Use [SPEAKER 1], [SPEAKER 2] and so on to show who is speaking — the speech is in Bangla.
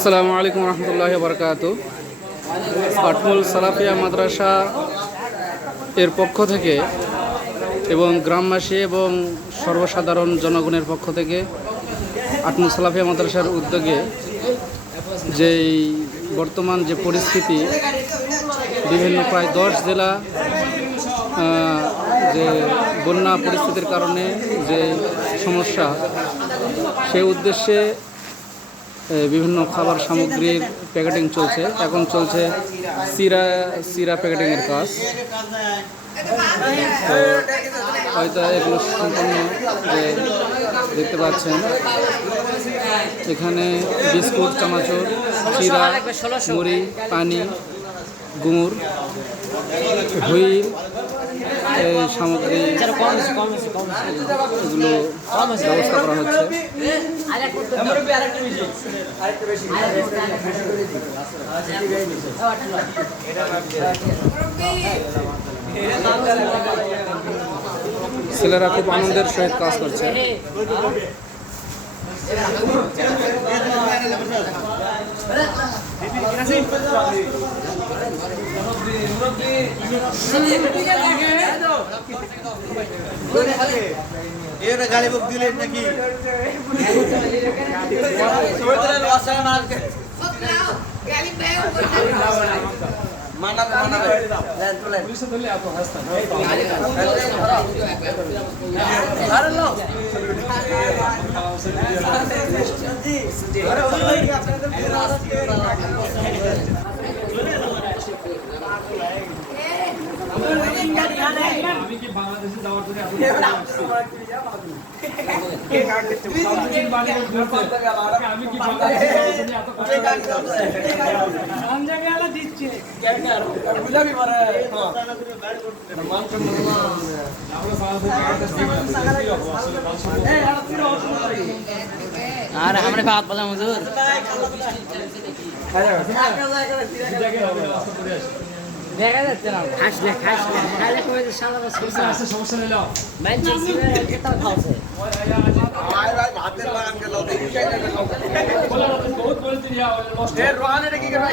[SPEAKER 1] আসসালামু আলাইকুম রহমতুল্লাহ বরকাত। আটমুল সালাফিয়া মাদ্রাসা এর পক্ষ থেকে এবং গ্রামবাসী এবং সর্বসাধারণ জনগণের পক্ষ থেকে আটমুল সালাফিয়া মাদ্রাসার উদ্যোগে যেই বর্তমান যে পরিস্থিতি, বিভিন্ন প্রায় দশ জেলা যে বন্যা পরিস্থিতির কারণে যে সমস্যা, সেই উদ্দেশ্যে বিভিন্ন খাবার সামগ্রীর প্যাকেটিং চলছে। এখন চলছে সিরা সিরা প্যাকেটিংয়ের কাজ। তো হয়তো এগুলো সম্পূর্ণ দেখতে পাচ্ছেন, এখানে বিস্কুট, চানাচুর, চিরা, মুড়ি, পানি, গুড় হুইল এই সামগ্রী এগুলো ব্যবস্থা করা হচ্ছে। ছেলেরা খুব আনন্দের সহিত কাজ করছে।
[SPEAKER 2] এর গালি বুক দিলেন নাকি? মানাবে মানাবে। লেন তুলেন আরে লো
[SPEAKER 3] আর আমরা বাদ বললাম হুজুর। দেখা যাচ্ছে না খাস না খাস না। খাইলে কমে যে সালা বাস করছে সমস্যা নিল মানছে সিগারেট কেতাল খাওয়াছে
[SPEAKER 2] আয় ভাই ভাতের লাগান গেল দেখি। রোহান এটা কি করে